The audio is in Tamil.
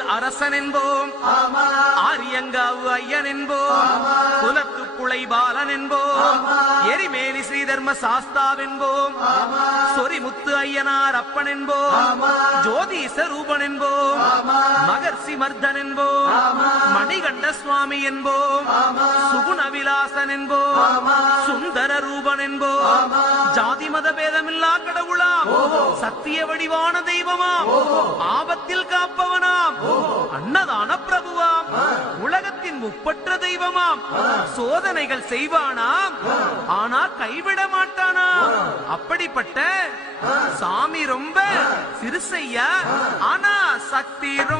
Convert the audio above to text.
குலத்தில் அரசன் என்போம். ஆரியங்காவு ஐயன் என்போம். குலத்து புளை பாலன் என்போம். எரிமேலி ஸ்ரீதர்ம சாஸ்தாவ் என்போம். சொரிமுத்து ஐயனார் அப்பன் என்போம். ஜோதிச ரூபன் என்போம். மகர்ஷி மர்தன் என்போம். மணிகண்ட சுவாமி என்போம். சுகுண விலாசன் என்போம். சுந்தர ரூபன் என்போம். ஜாதி மத பேதமில்லா கடவுளாம். சத்திய வடிவான தெய்வமாம். ஆபத்தில் காப்ப முப்பற்ற தெய்வமாம். சோதனைகள் செய்வானாம். ஆனா கைவிட மாட்டானாம். அப்படிப்பட்ட சாமி ரொம்ப சிறுசையா ஆனா சக்தி ரொம்ப